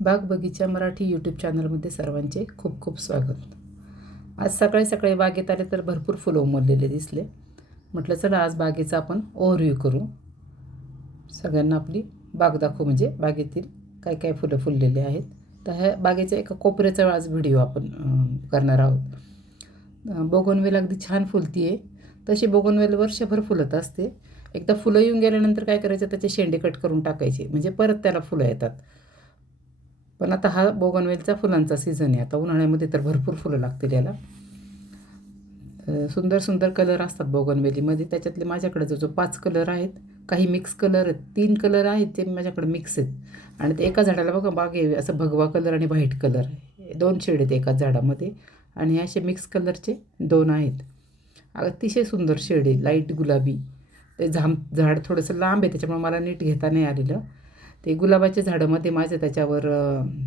बाग बगीचा मराठी यूट्यूब चॅनलमध्ये सर्वांचे खूप खूप स्वागत. आज सकाळी सकाळी बागेत आले तर भरपूर फुलं उमललेले दिसले. म्हटलं चला आज बागेचा आपण ओव्हरव्ह्यू करू. सगळ्यांना आपली बाग दाखवू. म्हणजे बागेतील काय काय फुलं फुललेली आहेत. तर ह्या बागेच्या एका कोपऱ्याचा आज व्हिडिओ आपण करणार आहोत. बोगनवेल अगदी छान फुलती आहे तशी बोगनवेल वर्षभर फुलत असते. एकदा फुलं येऊन गेल्यानंतर काय करायचं? त्याचे शेंडे कट करून टाकायचे. म्हणजे परत त्याला फुलं येतात. पण आता हा बोगनवेलचा फुलांचा सीझन आहे. आता उन्हाळ्यामध्ये तर भरपूर फुलं लागतील याला. सुंदर सुंदर कलर असतात बोगनवेलीमध्ये. त्याच्यातले माझ्याकडे जो जो पाच कलर आहेत. काही मिक्स कलर आहेत. तीन कलर आहेत ते माझ्याकडे मिक्स आहेत. आणि ते एका झाडाला बघा बागे असं भगवा कलर आणि व्हाईट कलर आहे दोन शेड आहेत एकाच झाडामध्ये. आणि असे मिक्स कलरचे दोन आहेत. अतिशय सुंदर शेड आहे. लाइट गुलाबी. ते झाम झाड थोडंसं लांब आहे त्याच्यामुळे मला नीट घेता नाही आलेलं. ते गुलाबाच्या झाडामध्ये माझं त्याच्यावर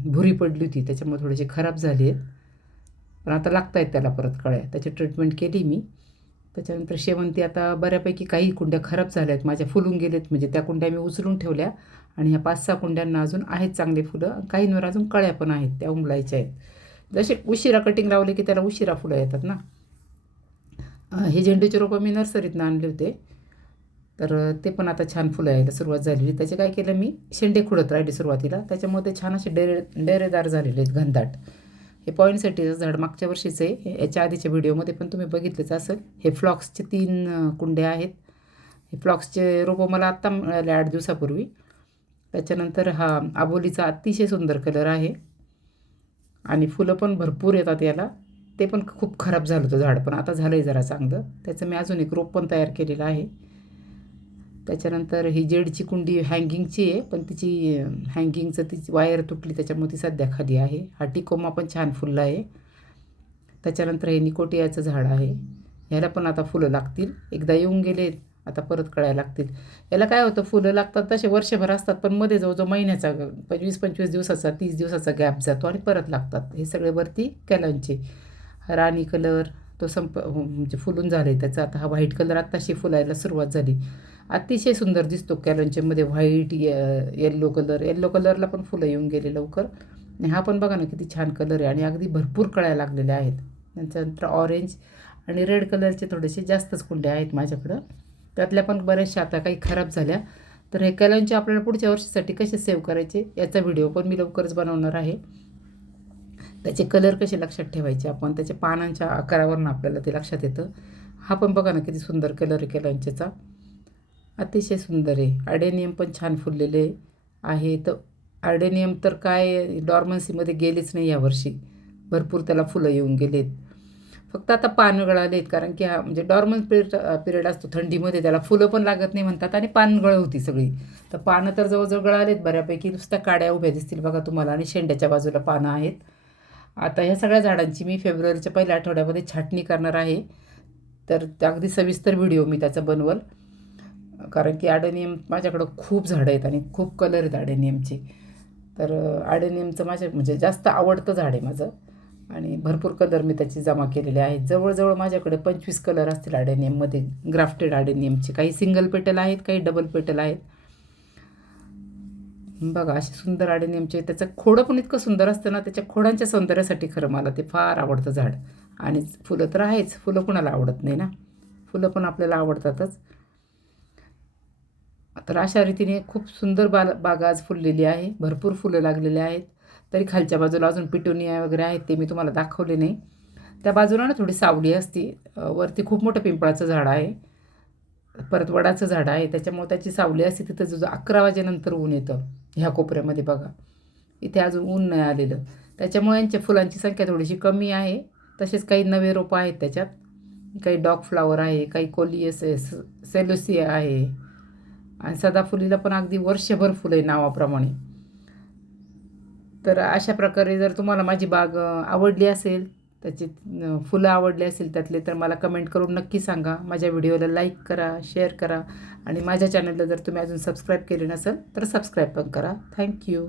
भुरी पडली होती. त्याच्यामुळे थोडेसे खराब झाले आहेत. पण आता लागत आहेत त्याला परत कळ्या. त्याची ट्रीटमेंट केली मी. त्याच्यानंतर शेवंती आता बऱ्यापैकी काही कुंड्या खराब झाल्या आहेत माझ्या फुलून गेलेत. म्हणजे त्या कुंड्या मी उचलून ठेवल्या. आणि ह्या पाच सहा कुंड्यांना अजून आहेत चांगले फुलं. काहींवर अजून कळ्या पण आहेत. त्या उमलायच्या आहेत. जसे उशिरा कटिंग लावले की त्याला उशिरा फुलं येतात ना. हे झेंडूचे रोपं मी नर्सरीतनं आणले होते. तर ते पण आता छान फुलं यायला सुरुवात झालेली. त्याचे काय केलं मी शेंडे खुडत राहिले सुरुवातीला. त्याच्यामुळे ते छान असे डेरे डेरेदार झालेले आहेत घनदाट. हे पॉईंटसाठीचं झाड मागच्या वर्षीचं आहे. याच्या आधीच्या व्हिडिओमध्ये पण तुम्ही बघितलंच असेल. हे फ्लॉक्सचे तीन कुंड्या आहेत. हे फ्लॉक्सचे रोपं मला आत्ता मिळाले आठ दिवसापूर्वी. त्याच्यानंतर हा आबोलीचा अतिशय सुंदर कलर आहे. आणि फुलं पण भरपूर येतात याला. ते पण खूप खराब झालं होतं झाड पण. आता झालं आहे जरा चांगलं. त्याचं मी अजून एक रोप पण तयार केलेलं आहे. त्याच्यानंतर ही जेडची कुंडी हँगिंगची आहे पण तिची हँगिंगचं तिची वायर तुटली त्याच्यामुळे ती सध्या खाली आहे. हा टिकोमा पण छान फुलला आहे. त्याच्यानंतर हे निकोटियाचं झाड आहे. ह्याला पण आता फुलं लागतील. एकदा येऊन गेले आता परत कळायला लागतील. याला काय होतं फुलं लागतात तसे वर्षभर असतात पण मध्ये जवळजवळ महिन्याचा पंचवीस पंचवीस दिवसाचा तीस दिवसाचा गॅप जातो आणि परत लागतात. हे सगळे वरती कॅलांचे राणी कलर तो संप म्हणजे फुलून झाले त्याचा. आता हा व्हाईट कलर आत्ताशी फुलायला सुरुवात झाली. अतिशय सुंदर दिसतो कॅलंचेमध्ये व्हाईट येल्लो कलर येल्लो कलरला पण फुलं येऊन गेले लवकर. आणि हा पण बघा ना किती छान कलर आहे. आणि अगदी भरपूर कळ्या लागलेल्या आहेत. त्याच्यानंतर ऑरेंज आणि रेड कलरचे थोडेसे जास्तच कुंड्या आहेत माझ्याकडं. त्यातल्या पण बऱ्याचशा आता काही खराब झाल्या. तर हे कलंचे आपल्याला पुढच्या वर्षीसाठी कसे सेव्ह करायचे याचा व्हिडिओ पण मी लवकरच बनवणार आहे. त्याचे कलर कसे लक्षात ठेवायचे आपण? त्याच्या पानांच्या आकारावरून आपल्याला ते लक्षात येतं. हा पण बघा ना किती सुंदर कलर आहे कलंचेचा अतिशय सुंदर आहे. आर्डेनियम पण छान फुललेले आहे. तर आर्डेनियम तर काय डॉर्मन्सीमध्ये गेलेच नाही यावर्षी भरपूर त्याला फुलं येऊन गेलेत. फक्त आता पानं गळालेत कारण की हा म्हणजे डॉर्मन पिरियड पिरियड असतो थंडीमध्ये त्याला फुलं पण लागत नाही म्हणतात आणि पान गळ होती सगळी. तर पानं तर जवळजवळ गळालेत बऱ्यापैकी. नुसत्या काड्या उभ्या दिसतील बघा तुम्हाला आणि शेंड्याच्या बाजूला पानं आहेत. आता ह्या सगळ्या झाडांची मी फेब्रुवारीच्या पहिल्या आठवड्यामध्ये छाटणी करणार आहे. तर त्या अगदी सविस्तर व्हिडिओ मी त्याचा बनवल. कारण की आडेनियम माझ्याकडं खूप झाडं आहेत आणि खूप कलर आहेत आडेनियमचे तर आडेनियमचं माझ्या म्हणजे जास्त आवडतं झाड आहे माझं. आणि भरपूर कलर मी त्याची जमा केलेले आहेत. जवळजवळ माझ्याकडे पंचवीस कलर असतील आडेनियममध्ये ग्राफ्टेड आडेनियमचे काही सिंगल पेटल आहेत काही डबल पेटल आहेत. बघा असे सुंदर आडेनियमचे त्याचं खोडं पण इतकं सुंदर असतं ना त्याच्या खोडांच्या सौंदर्यासाठी खरं मला ते फार आवडतं झाड. आणि फुलं तर आहेच. फुलं कुणाला आवडत नाही ना? फुलं पण आपल्याला आवडतातच. तर अशा रीतीने खूप सुंदर बा बाग आज फुललेली आहे. भरपूर फुलं लागलेली आहेत. तरी खालच्या बाजूला अजून पिटोनिया वगैरे आहेत ते मी तुम्हाला दाखवले नाही. त्या बाजूला ना थोडी सावली असती. वरती खूप मोठं पिंपळाचं झाड आहे. परत वडाचं झाड आहे. त्याच्यामुळे त्याची सावली असते. तिथं जो अकरा वाजेनंतर ऊन येतं ह्या कोपऱ्यामध्ये बघा. इथे अजून ऊन नाही आलेलं. त्याच्यामुळे यांच्या फुलांची संख्या थोडीशी कमी आहे. तसेच काही नवे रोपं आहेत त्याच्यात. काही डॉग फ्लावर आहे. काही कोलियस सेलोसिया आहे. आणि सदाफुलीला पण अगदी वर्षभर फुलं आहे नावाप्रमाणे. तर अशा प्रकारे जर तुम्हाला माझी बाग आवडली असेल त्याची फुलं आवडली असेल त्यातले तर मला कमेंट करून नक्की सांगा. माझ्या व्हिडिओला लाईक करा शेअर करा. आणि माझ्या चॅनलला जर तुम्ही अजून सबस्क्राईब केले नसेल तर सबस्क्राईब पण करा. थँक्यू